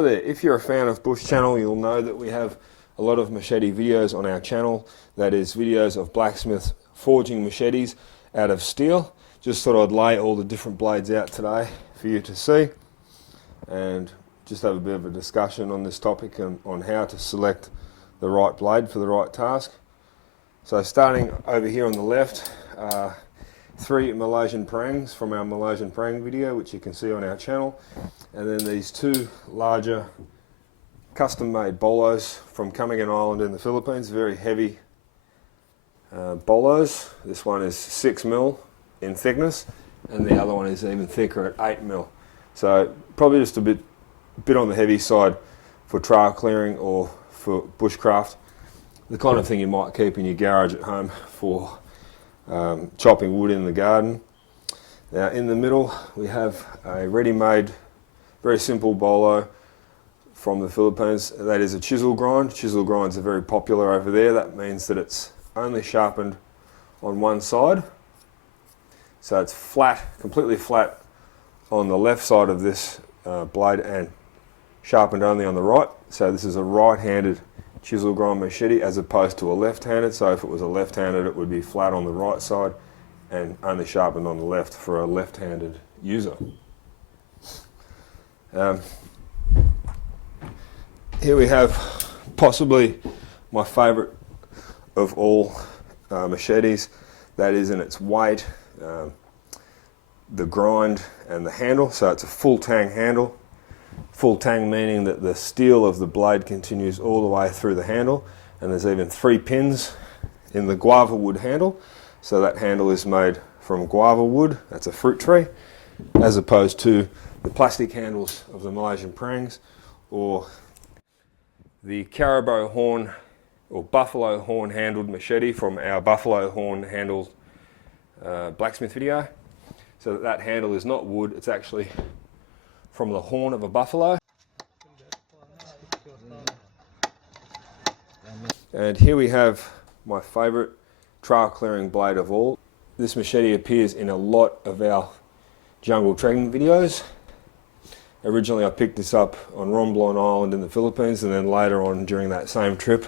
Hello there, if you're a fan of Bush Channel, you'll know that we have a lot of machete videos on our channel. That is videos of blacksmiths forging machetes out of steel. Just thought I'd lay all the different blades out today for you to see and just have a bit of a discussion on this topic and on how to select the right blade for the right task. So starting over here on the left, 3 Malaysian prangs from our Malaysian prang video, which you can see on our channel, and then these 2 larger custom-made bolos from Cumington Island in the Philippines, very heavy bolos. This one is 6mm in thickness, and the other one is even thicker at 8mm. So probably just a bit on the heavy side for trail clearing or for bushcraft, the kind of thing you might keep in your garage at home for chopping wood in the garden. Now in the middle we have a ready-made, very simple bolo from the Philippines. That is a chisel grind. Chisel grinds are very popular over there. That means that it's only sharpened on one side. So it's flat, completely flat on the left side of this blade and sharpened only on the right. So this is a right-handed chisel grind machete as opposed to a left-handed. So if it was a left-handed, it would be flat on the right side and only sharpened on the left for a left-handed user. Here we have possibly my favourite of all machetes. That is in its weight, the grind and the handle. So it's a full tang handle. Full tang meaning that the steel of the blade continues all the way through the handle, and there's even 3 pins in the guava wood handle. So that handle is made from guava wood, that's a fruit tree, as opposed to the plastic handles of the Malaysian prangs or the caribou horn or buffalo horn handled machete from our buffalo horn handled blacksmith video. So that handle is not wood, it's actually from the horn of a buffalo. And here we have my favourite trail clearing blade of all. This machete appears in a lot of our jungle trekking videos. Originally I picked this up on Romblon Island in the Philippines, and then later on during that same trip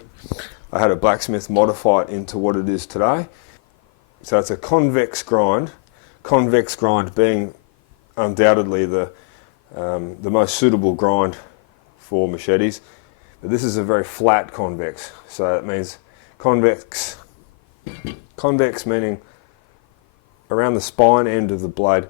I had a blacksmith modify it into what it is today. So it's a convex grind. Convex grind being undoubtedly the most suitable grind for machetes. But this is a very flat convex, so it means convex meaning around the spine end of the blade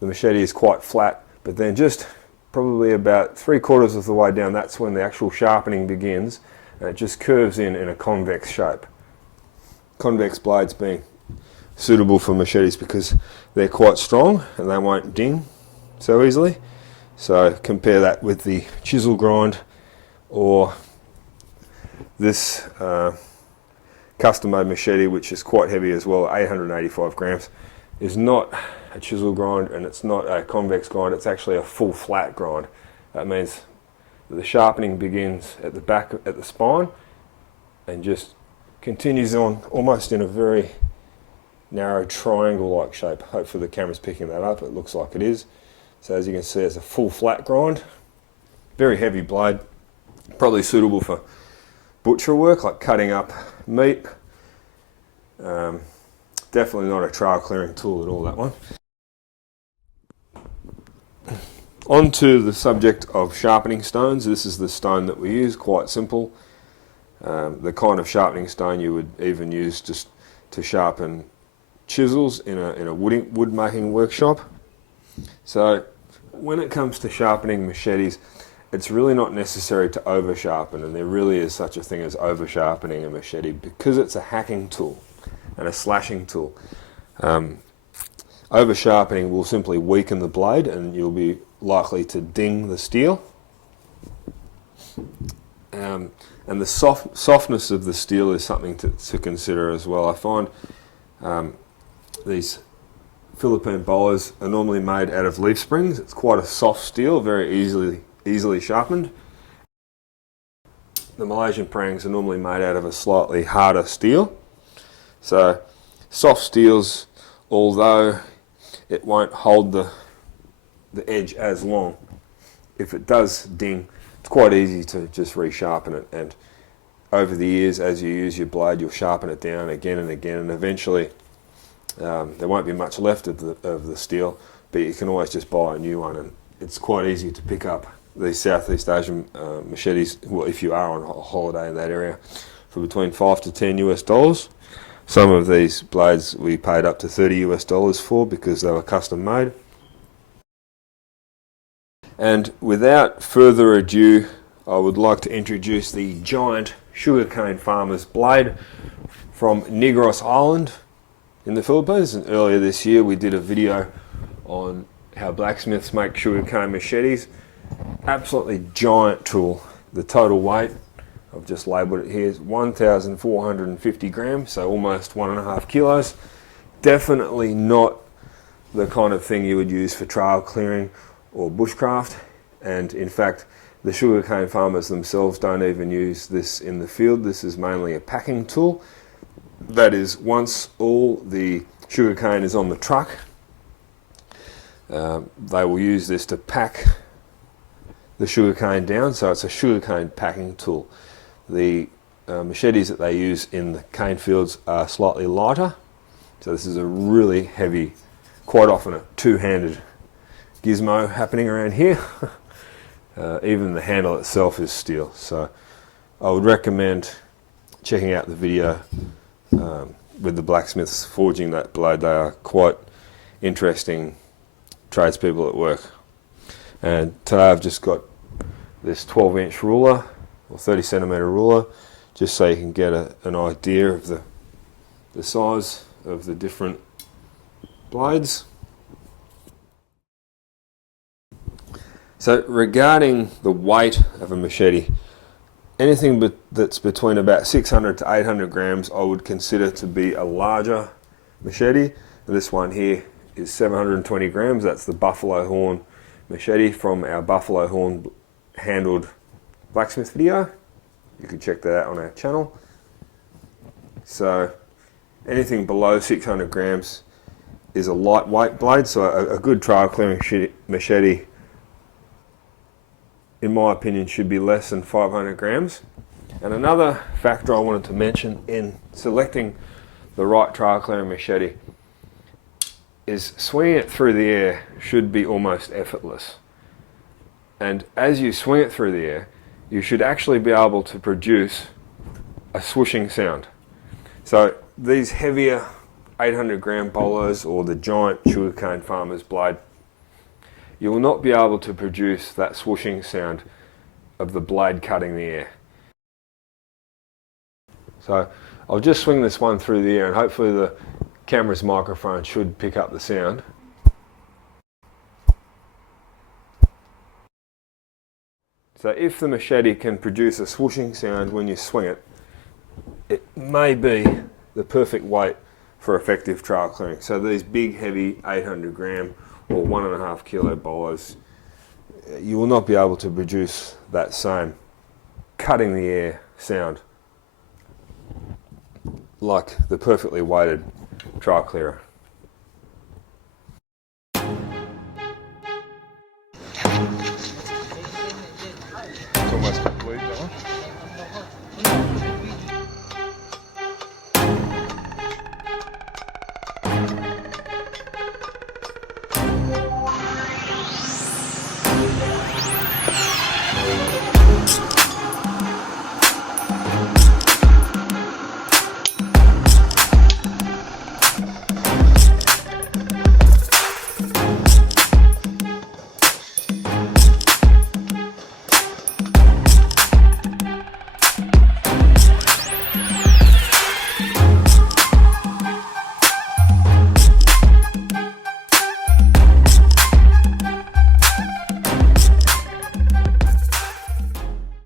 the machete is quite flat, but then just probably about 3/4 of the way down, that's when the actual sharpening begins, and it just curves in a convex shape. Convex blades being suitable for machetes because they're quite strong and they won't ding so easily. So compare that with the chisel grind or this custom-made machete, which is quite heavy as well, 885 grams, is not a chisel grind and it's not a convex grind, it's actually a full flat grind. That means that the sharpening begins at the back, at the spine, and just continues on almost in a very narrow triangle-like shape. Hopefully the camera's picking that up, it looks like it is. So as you can see, it's a full flat grind, very heavy blade, probably suitable for butcher work like cutting up meat. Definitely not a trail clearing tool at all, that one. On to the subject of sharpening stones. This is the stone that we use, quite simple. The kind of sharpening stone you would even use just to sharpen chisels in a wood making workshop. So when it comes to sharpening machetes, it's really not necessary to over sharpen, and there really is such a thing as over sharpening a machete because it's a hacking tool and a slashing tool. Over sharpening will simply weaken the blade and you'll be likely to ding the steel. And the softness of the steel is something to consider as well. I find these Philippine bolos are normally made out of leaf springs. It's quite a soft steel, very easily sharpened. The Malaysian prangs are normally made out of a slightly harder steel. So soft steels, although it won't hold the edge as long, if it does ding, it's quite easy to just resharpen it, and over the years, as you use your blade, you'll sharpen it down again and again, and eventually there won't be much left of the steel, but you can always just buy a new one, and it's quite easy to pick up these Southeast Asian machetes, well, if you are on a holiday in that area, for between $5 to $10 US. Some of these blades we paid up to $30 US for because they were custom made. And without further ado, I would like to introduce the giant sugarcane farmer's blade from Negros Island in the Philippines. And earlier this year we did a video on how blacksmiths make sugarcane machetes. Absolutely giant tool. The total weight, I've just labelled it here, is 1,450 grams, so almost 1.5 kilos. Definitely not the kind of thing you would use for trail clearing or bushcraft, and in fact the sugarcane farmers themselves don't even use this in the field. This is mainly a packing tool. That is, once all the sugarcane is on the truck, they will use this to pack the sugarcane down, so it's a sugarcane packing tool. The machetes that they use in the cane fields are slightly lighter, so this is a really heavy, quite often a two-handed gizmo happening around here. Even the handle itself is steel, so I would recommend checking out the video with the blacksmiths forging that blade. They are quite interesting tradespeople at work. And today I've just got this 12-inch ruler or 30-centimeter ruler, just so you can get an idea of the size of the different blades. So regarding the weight of a machete, anything that's between about 600 to 800 grams I would consider to be a larger machete. This one here is 720 grams. That's the buffalo horn machete from our buffalo horn handled blacksmith video. You can check that out on our channel. So anything below 600 grams is a lightweight blade, so a good trail clearing machete, in my opinion, should be less than 500 grams. And another factor I wanted to mention in selecting the right trail clearing machete is swinging it through the air should be almost effortless. And as you swing it through the air, you should actually be able to produce a swooshing sound. So these heavier 800 gram bolos or the giant sugarcane farmer's blade, you will not be able to produce that swooshing sound of the blade cutting the air. So I'll just swing this one through the air, and hopefully the camera's microphone should pick up the sound. So if the machete can produce a swooshing sound when you swing it, it may be the perfect weight for effective trail clearing. So these big heavy 800 gram or 1.5 kilo bolos, you will not be able to produce that same cutting the air sound like the perfectly weighted trail clearer.